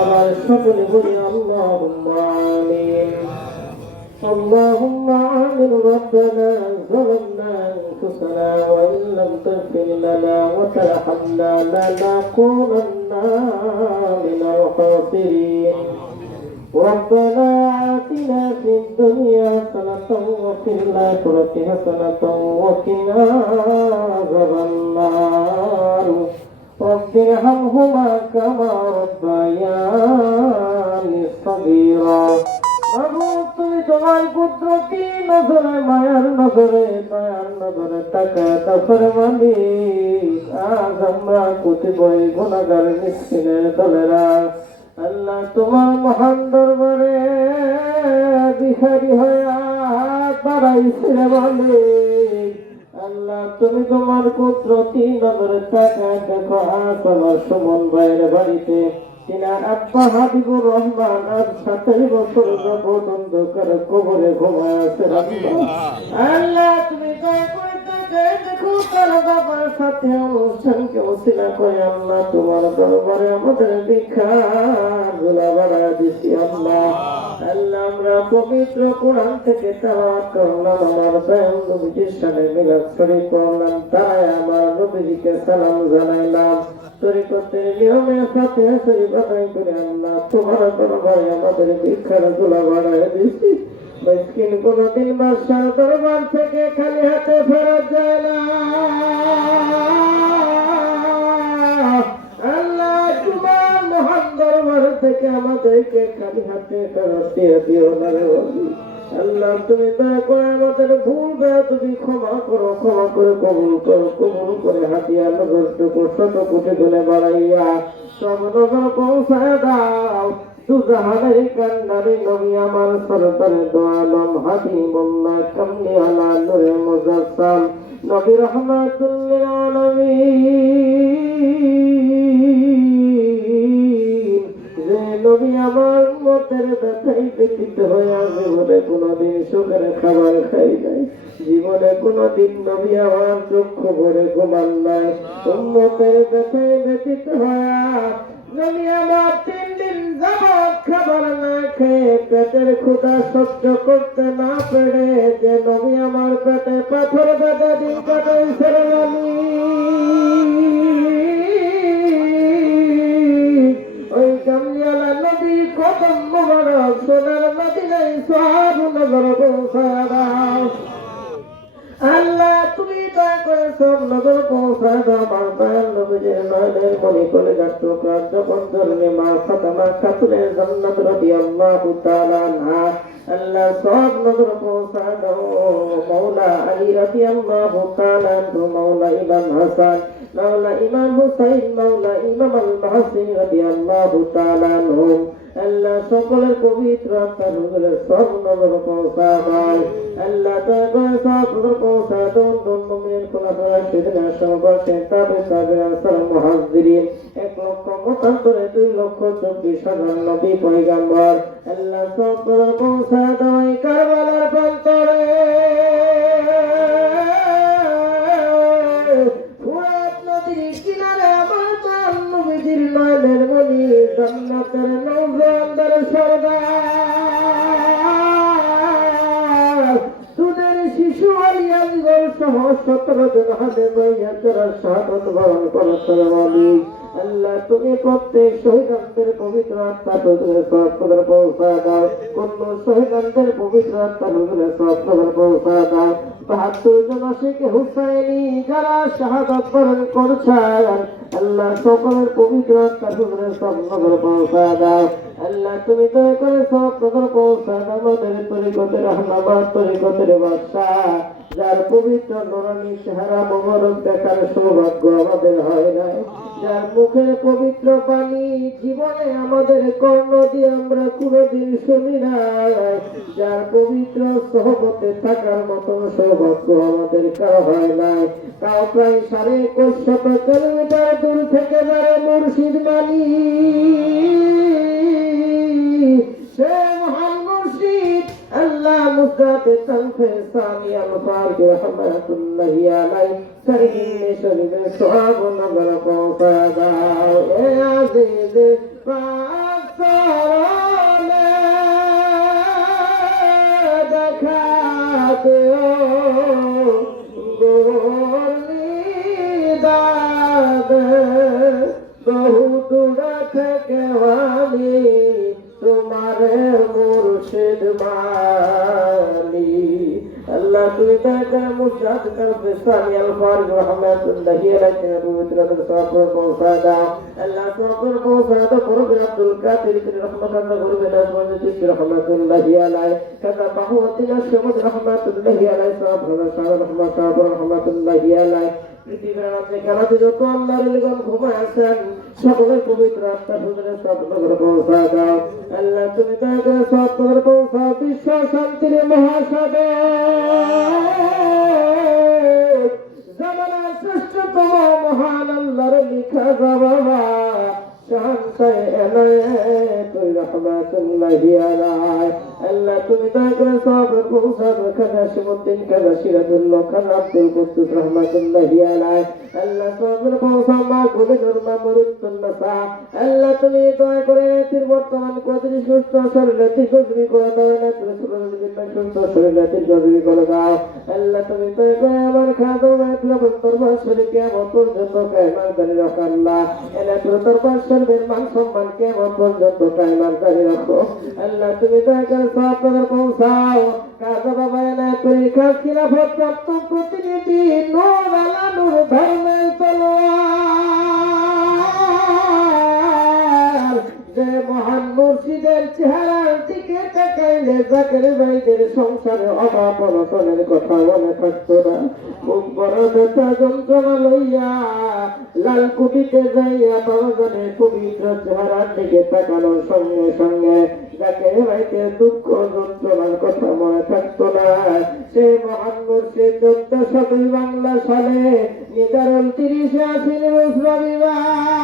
আবার সকলে বলি আল্লাহ আমিন اللهم آمين ربنا ظلمنا أنفسنا وإن لم تغفر لنا وترحمنا لنكونن من الخاسرين ربنا آتنا في الدنيا حسنة وفي الآخرة حسنة وقنا عذاب النار رب ارحمهما كما ربياني صغيرا প্রভু তুমি তোমার কুদরতি নজরে মায়ার নজরে মায়ার নজরে টাকা দফর মালিক আজ আমরা কোটি বই গুণাগার মিসকিনের দলেরা আল্লাহ তোমার মহান দরবারে বিহারি হয়ে দাঁড়াইছে মালিক আল্লাহ তুমি তোমার কুদরতি নজরে টাকা দেখো আজ আমার সুমন ভাইয়ের বাড়িতে। তিনার আব্বা হাবিবুর রহমান সাতাশ বছর যাবৎ অন্ধকার কবরে ঘুমায় আছে। আল্লাহ তুমি সাথে অনুষ্ঠানকে ওসিলা করে আল্লাহ তোমার দরবারে আমাদের দীক্ষা গুলা বাড়া দিছি আল্লাহ আল্লাহ আমরা পবিত্র কোরআন থেকে তালাওয়াত করলাম আমার দয়াল নবীজির সাথে মিলাদ শরীফ করলাম তাই আমার নবীজিকে সালাম জানাইলাম তরিকতের নিয়মের সাথে শরীফ আদায় করে আল্লাহ তোমার দরবারে আমাদের দীক্ষারগুলা বাড়ায় দিছি। মিসকিন কোনদিন বাদশার দরবার থেকে খালি হাতে ফেরত যায় না। আল্লাহ তোমার মহান দরবার থেকে আমাদেরকে খালি হাতে ফেরত দিয়ে দিও না আল্লাহ, তুমি দয়া করে আমাদের ভুল দয়া তুমি ক্ষমা করো, ক্ষমা করে কবুল করো, কবুল করে হাতিয়া নগরটুকু শত কোটি গুণে বাড়াইয়া সব নগর পৌঁছায় দাও। যে নবী আমার মতের ব্যথাই ব্যতীত হয়ে আমি বলে কোনোদিন সুখের খাবার খাই নাই। জীবনে কোনোদিন নবী আমার চক্ষু ভরে ঘুমান নাই। উম্মতের ব্যথাই ব্যতীত হয়ে নবী আমার তিন দিন যাবৎ খাবার না খেয়ে পেটের ক্ষুধা সহ্য করতে না পেরে যে নবী আমার পেটে পাথর বেঁধে দিন কাটাইছে আমি ওই কামলিয়ালা নদী কদম মোবারক সোনার সব নজর পৌঁছায় আল্লাহ দয়া করে সব নজর পৌঁছায় দাও আমার দয়াল নবীজের নয়নের মনি করে যাত্র কার্য বন্ধনে মা ফাতেমা খাতুনের জান্নাত রাদিয়াল্লাহু তাআলা আনহা। আল্লাহ সব নজর পৌঁছায় দাও মাওলা আলী রাদিয়াল্লাহু তাআলা আনহু ইমাম হাসান। মাওলা ইমাম হুসাইন, মাওলা ইমাম আল মাহসিন রাদিয়াল্লাহু তাআলা আনহুম। আল্লাহ সকলের পবিত্র আত্মার হুজুরের সব নজর পৌঁছা হয় আল্লাহ তাআলা সব নজর পৌঁছা দন দন মুমিন খোলাফা সেদিন সর্বশে তাবে তাবে আসর মুহাজ্জিরিন এক লক্ষ মতান্তরে দুই লক্ষ চব্বিশ হাজার নবী পয়গাম্বর। আল্লাহ সব নজর পৌঁছা দেয় কারবালার প্রান্তরে। জান্নাতের নৌজানদার সর্দার দুধের শিশু আলিয়ানগর সহ সতেরো জন হাতে বইয়া তোরা শাহাদত বরণ করতের মালিক আল্লাহ, তুমি প্রত্যেক শহীদানদের পবিত্র আত্মা তোদের সব পৌঁছা দাও কোন শহীদানদের পবিত্র আত্মা তোদের সব পৌঁছা দাও। বাহাত্তর জন শেখ হুসাইনি যারা শাহাদত বরণ করছেন, আল্লাহ সকলের পবিত্র তোদের সব নগর পৌঁছা দাও আল্লাহ, তুমি দয়া করে সব পৌঁছা দাও আমাদের তরিকতের রহমাবাদ তরিকতের বাদশাহ যার পবিত্র নরমি চেহারা মোবারক দেখার সৌভাগ্য আমাদের হয় নাই যার মুখের পবিত্র পানি জীবনে আমাদের কর্ণ দিয়ে আমরা কোনোদিন শুনি নাই যার পবিত্র সহবতে থাকার মতো সৌভাগ্য আমাদের কারও হয় নাই তাও প্রায় সাড়ে একুশ শত কিলোমিটার দূর থেকে যারা মুর্শিদ মানি। الذات التنفي ثاني الفارج رحمة الله عليه سرهم شرب الصعاب نظرق فدا يا عزيز فأكثر বহু দূর থেকে আমি তোমার মুর্শিদ মানি আল্লাহ তুমি তাকে মুজাদ কর বিসানি আল ফারিক রহমাতুল্লাহি আলাইহি পবিত্র সফর পৌঁছা দাও আল্লাহ সফর পৌঁছা দাও করবে আব্দুল কাদের কে রহমাতুল্লাহ করবে না মসজিদ রহমাতুল্লাহি আলাইহি কাদা বাহুতিনা শমদ রহমাতুল্লাহি আলাইহি সফর রহমাতুল্লাহ রহমাতুল্লাহি আলাইহি। পৃথিবীর মধ্যে খেলাতে যত আল্লাহর লিগন ঘুমায় আছেন সকলের পবিত্র আত্মা সুন্দরের সব নগর পৌঁছা দাও। আল্লাহ তুমি শান্তির মহাসাগর। মহান আল্লাহর লিখা বাবা শান্তায় এনায়েত রহমাতুল্লাহি আলাইহি। আল্লাহ তুমি তাকে সব পৌঁছাবে খাজা শিমুদ্দিন খাজা সিরাজুল্লাহ খাজা আব্দুল কুদ্দুস রহমাতুল্লাহি আলাইহি। আল্লাহ সব পৌঁছা মা গুলে নরমা মরুতুন্নসা আল্লাহ তুমি দয়া করে নেতির বর্তমান কদরি সুস্থ শরীরে তিকজরি করে দাও নেতির সুস্থ শরীরে তিকজরি করে দাও। আল্লাহ তুমি দয়া করে আমার খাদো মাতলব দরবার শরীকে আমার পর্যন্ত কায়মার দাঁড়ি রাখো, আল্লাহ। এনে তোর দরবার শরীরের মান সম্মান কে আমার পর্যন্ত কায়মার রাখো। আল্লাহ তুমি দয়া করে সব পৌঁছাও কাজা খাস খিলাফত প্রাপ্ত প্রতিনিধি নূর আলা নূর ধর্মের তলোয়ার। মুর্শিদের চেহারার দিকে তাকাইলে জাকের ভাইদের সংসারে অভাব অনটনের কথা মনে থাকতো না। খুব বড় ব্যথা যন্ত্রণা লইয়া লাল কুটিতে যাইয়া বাবা পবিত্র চেহারার দিকে তাকানোর সঙ্গে সঙ্গে জাকের ভাইদের দুঃখ যন্ত্রণার কথা মনে থাকতো না। সেই মহান মুর্শিদ চোদ্দ শতই বাংলা সালে নিদারণ তিরিশে আসিল রবিবার